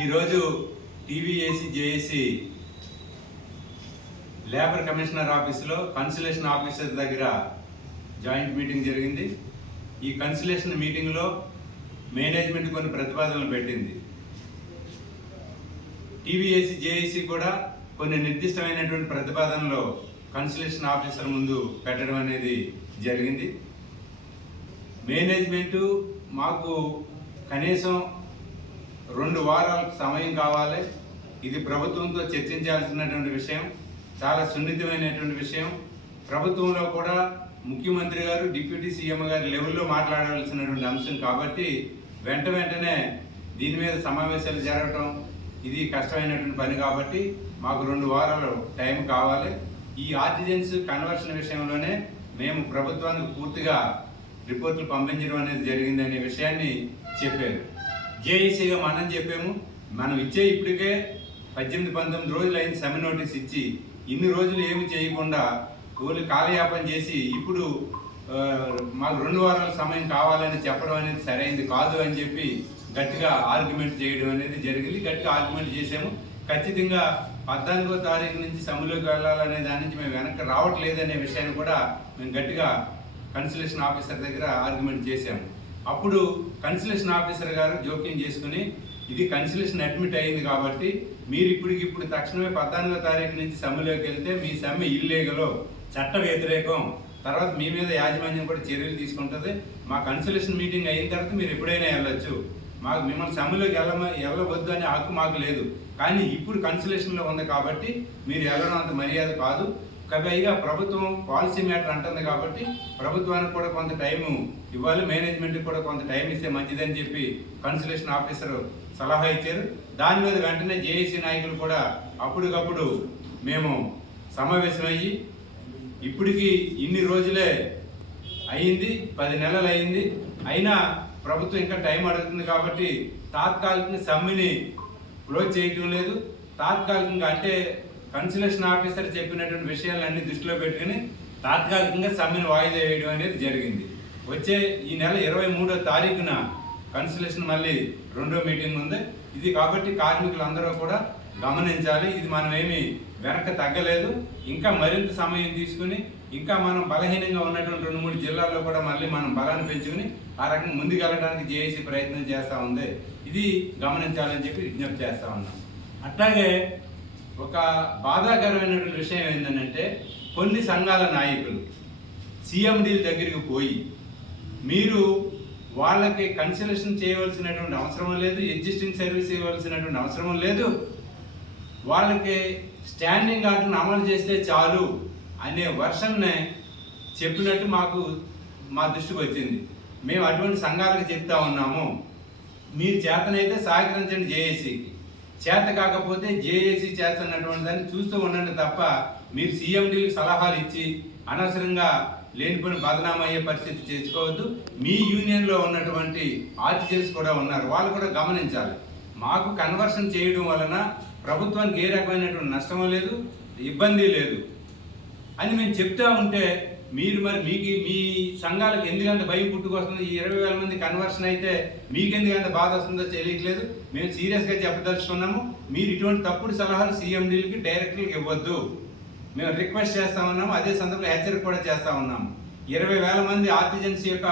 ఈరోజు టీవీఏసీ JAC labour commissioner ఆఫీసులో consolation officer దగ్గర జాయింట్ మీటింగ్ జరిగింది. ఈ కన్సలేషన్ మీటింగ్లో మేనేజ్మెంట్ కొన్ని ప్రతిపాదనలు పెట్టింది. టీవీఏసీ జేఏసీ కూడా కొన్ని నిర్దిష్టమైనటువంటి ప్రతిపాదనలు కన్సలేషన్ ఆఫీసర్ ముందు పెట్టడం అనేది జరిగింది. మేనేజ్మెంటు మాకు కనీసం 2 వారాలకు సమయం కావాలి. ఇది ప్రభుత్వంతో చర్చించాల్సినటువంటి విషయం, చాలా సున్నితమైనటువంటి విషయం. ప్రభుత్వంలో కూడా ముఖ్యమంత్రి గారు, డిప్యూటీ సీఎం గారి లెవెల్లో మాట్లాడాల్సినటువంటి అంశం కాబట్టి వెంటనే దీని మీద సమావేశాలు జరగటం ఇది కష్టమైనటువంటి పని కాబట్టి మాకు 2 వారాలు టైం కావాలి. ఈ ఆర్టిజన్స్ కన్వర్షన్ విషయంలోనే మేము ప్రభుత్వానికి పూర్తిగా రిపోర్టులు పంపించడం అనేది జరిగిందనే విషయాన్ని చెప్పారు. జేఏసీగా మనం చెప్పాము, మనం ఇప్పటికే 18-19 రోజులు అయింది సమ్మె నోటీస్ ఇచ్చి. ఇన్ని రోజులు ఏమి చేయకుండా ఓన్లీ కాలయాపన చేసి ఇప్పుడు మాకు 2 వారాల సమయం కావాలని చెప్పడం అనేది సరైనది కాదు అని చెప్పి గట్టిగా ఆర్గ్యుమెంట్ చేయడం అనేది జరిగింది. గట్టిగా ఆర్గ్యుమెంట్ చేసాము. ఖచ్చితంగా 14వ తారీఖు నుంచి సమ్మెలోకి వెళ్ళాలనే దాని నుంచి మేము వెనక్కి రావట్లేదనే విషయాన్ని కూడా మేము గట్టిగా కన్సలేషన్ ఆఫీసర్ దగ్గర ఆర్గ్యుమెంట్ చేశాము. అప్పుడు కన్సలేషన్ ఆఫీసర్ గారు జోక్యం చేసుకుని ఇది కన్సలేషన్ అడ్మిట్ అయింది కాబట్టి మీరు ఇప్పటికిప్పుడు తక్షణమే 14వ తారీఖు నుంచి సమ్మెలోకి వెళ్తే మీ సమ్మె ఇల్లీగల్, చట్ట వ్యతిరేకం, తర్వాత మీ మీద యాజమాన్యం కూడా చర్యలు తీసుకుంటుంది. మా కన్సలేషన్ మీటింగ్ అయిన తర్వాత మీరు ఎప్పుడైనా వెళ్ళొచ్చు, మాకు మిమ్మల్ని సమ్మెలోకి వెళ్ళవద్దు అనే హక్కు మాకు లేదు. కానీ ఇప్పుడు కన్సలేషన్లో ఉంది కాబట్టి మీరు వెళ్ళడం అంత మర్యాద కాదు. పైగా ప్రభుత్వం పాలసీ మ్యాటర్ అంటుంది కాబట్టి ప్రభుత్వానికి కూడా కొంత టైము ఇవ్వాలి, మేనేజ్మెంట్కి కూడా కొంత టైం ఇస్తే మంచిదని చెప్పి కన్సలేషన్ ఆఫీసర్ సలహా ఇచ్చారు. దాని మీద వెంటనే జేఏసీ నాయకులు కూడా అప్పటికప్పుడు మేము సమావేశమయ్యి ఇప్పటికి ఇన్ని రోజులే అయింది, 10 నెలలు అయింది, అయినా ప్రభుత్వం ఇంకా టైం అడుగుతుంది కాబట్టి తాత్కాలికంగా సమ్మెని క్లోజ్ చేయటం లేదు. తాత్కాలికంగా అంటే కన్సలేషన్ ఆఫీసర్ చెప్పినటువంటి విషయాలన్నీ దృష్టిలో పెట్టుకుని తాత్కాలికంగా సమ్మెను వాయిదా వేయడం అనేది జరిగింది. వచ్చే ఈ నెల 23వ తారీఖున కన్సలేషన్ మళ్ళీ 2వ మీటింగ్ ఉంది. ఇది కాబట్టి కార్మికులందరూ కూడా గమనించాలి. ఇది మనం ఏమి వెనక్కి తగ్గలేదు. ఇంకా మరింత సమయం తీసుకుని ఇంకా మనం బలహీనంగా ఉన్నటువంటి 2-3 జిల్లాల్లో కూడా మళ్ళీ మనం బలాన్ని పెంచుకుని ఆ రకంగా ముందుకు వెళ్ళడానికి జేఏసీ ప్రయత్నం చేస్తూ ఉంది. ఇది గమనించాలని చెప్పి విజ్ఞప్తి చేస్తూ ఉన్నాం. అట్లాగే ఒక బాధాకరమైనటువంటి విషయం ఏంటంటే కొన్ని సంఘాల నాయకులు సీఎండీల దగ్గరికి పోయి మీరు వాళ్ళకి కన్సలేషన్ చేయవలసినటువంటి అవసరం లేదు, ఎగ్జిస్టింగ్ సర్వీస్ ఇవ్వాల్సినటువంటి అవసరం లేదు, వాళ్ళకి స్టాండింగ్ ఆర్డర్ను అమలు చేస్తే చాలు అనే వర్షన్నే చెప్పినట్టు మా దృష్టికి వచ్చింది. మేము అటువంటి సంఘాలకు చెప్తా ఉన్నాము, మీరు చేతనైతే సహకరించండి, జేఏసీకి చేత కాకపోతే జేఏసీ చేస్తున్నటువంటి దాన్ని చూస్తూ ఉండండి తప్ప మీరు సీఎండీలకు సలహాలు ఇచ్చి అనవసరంగా లేనిపోయిన బదనామా అయ్యే పరిస్థితి చేసుకోవద్దు. మీ యూనియన్లో ఉన్నటువంటి ఆర్టిజన్స్ కూడా ఉన్నారు, వాళ్ళు కూడా గమనించాలి. మాకు కన్వర్షన్ చేయడం వలన ప్రభుత్వానికి ఏ రకమైనటువంటి నష్టం లేదు, ఇబ్బంది లేదు అని మేము చెప్తా ఉంటే మీరు మీకు మీ సంఘాలకు ఎందుకంత భయం పుట్టుకొస్తుంది? ఈ 20,000 మంది కన్వర్షన్ అయితే మీకెందుకంత బాధ వస్తుందో తెలియట్లేదు. మేము సీరియస్గా చెప్పదలుచుకున్నాము. మీరు ఇటువంటి తప్పుడు సలహాలు సీఎండీలకి డైరెక్టర్లకు ఇవ్వద్దు మేము రిక్వెస్ట్ చేస్తా ఉన్నాము. అదే సందర్భంలో హెచ్చరిక కూడా చేస్తా ఉన్నాము. 20,000 మంది ఆర్టిజన్స్ యొక్క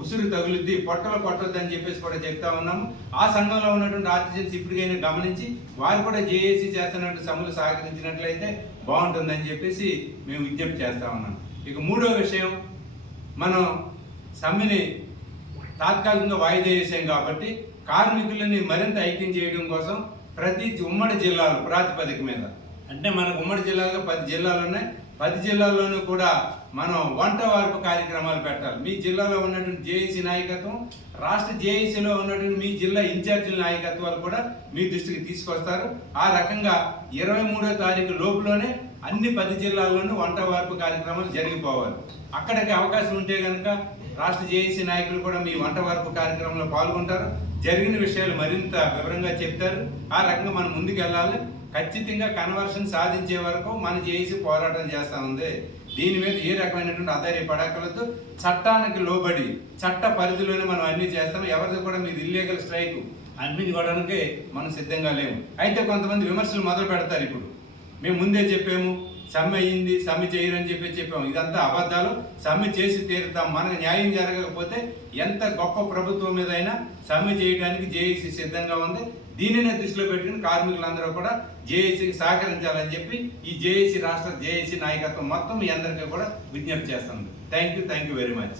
ఉసురు తగులుద్ది, పొట్టలు కొట్టొద్దు అని చెప్పేసి కూడా చెప్తా ఉన్నాము. ఆ సంఘంలో ఉన్నటువంటి ఆర్టిజన్స్ ఇప్పటికైనా గమనించి వారు కూడా జేఏసీ చేస్తున్నటువంటి సమ్మెలు సహకరించినట్లయితే బాగుంటుందని చెప్పేసి మేము విజ్ఞప్తి చేస్తా ఉన్నాం. ఇక 3వ విషయం, మనం సమ్మెని తాత్కాలికంగా వాయిదా వేసాం కాబట్టి కార్మికులని మరింత ఐక్యం చేయడం కోసం ప్రతి ఉమ్మడి జిల్లాలు ప్రాతిపదిక మీద, అంటే మనకు ఉమ్మడి జిల్లాలుగా 10 జిల్లాలు ఉన్నాయి, 10 జిల్లాల్లోనూ కూడా మనం వంట వార్పు కార్యక్రమాలు పెట్టాలి. మీ జిల్లాలో ఉన్నటువంటి జేఏసీ నాయకత్వం, రాష్ట్ర జేఏసీలో ఉన్నటువంటి మీ జిల్లా ఇన్ఛార్జీల నాయకత్వాలు కూడా మీ దృష్టికి తీసుకొస్తారు. ఆ రకంగా 23వ తారీఖు లోపులోనే అన్ని 10 జిల్లాల్లోనూ వంట వార్పు కార్యక్రమాలు జరిగిపోవాలి. అక్కడికి అవకాశం ఉంటే కనుక రాష్ట్ర జేఏసీ నాయకులు కూడా మీ వంట వార్పు కార్యక్రమంలో పాల్గొంటారు, జరిగిన విషయాలు మరింత వివరంగా చెప్తారు. ఆ రకంగా మనం ముందుకు వెళ్ళాలి. ఖచ్చితంగా కన్వర్షన్ సాధించే వరకు మన జేఏసీ పోరాటం చేస్తూ ఉంది. దీని మీద ఏ రకమైనటువంటి ఆధారపడకలతో చట్టానికి లోబడి చట్ట పరిధిలోనే మనం అన్ని చేస్తాం. ఎవరిది కూడా మీరు ఇల్లీగల్ స్ట్రైక్ అన్నించుకోవడానికి మనం సిద్ధంగా లేము. అయితే కొంతమంది విమర్శలు మొదలు పెడతారు. ఇప్పుడు మేము ముందే చెప్పాము, సమ్మె అయ్యింది, సమ్మె చేయరని చెప్పాము. ఇదంతా అబద్ధాలు. సమ్మె చేసి తీరుతాం. మనకు న్యాయం జరగకపోతే ఎంత గొప్ప ప్రభుత్వం మీద అయినా సమ్మె చేయడానికి జేఏసీ సిద్ధంగా ఉంది. దీనిని దృష్టిలో పెట్టుకుని కార్మికులందరూ కూడా జేఏసీకి సహకరించాలని చెప్పి ఈ జేఏసీ రాష్ట్ర జేఏసీ నాయకత్వం మొత్తం మీ అందరికీ కూడా విజ్ఞప్తి చేస్తుంది. Thank you very much.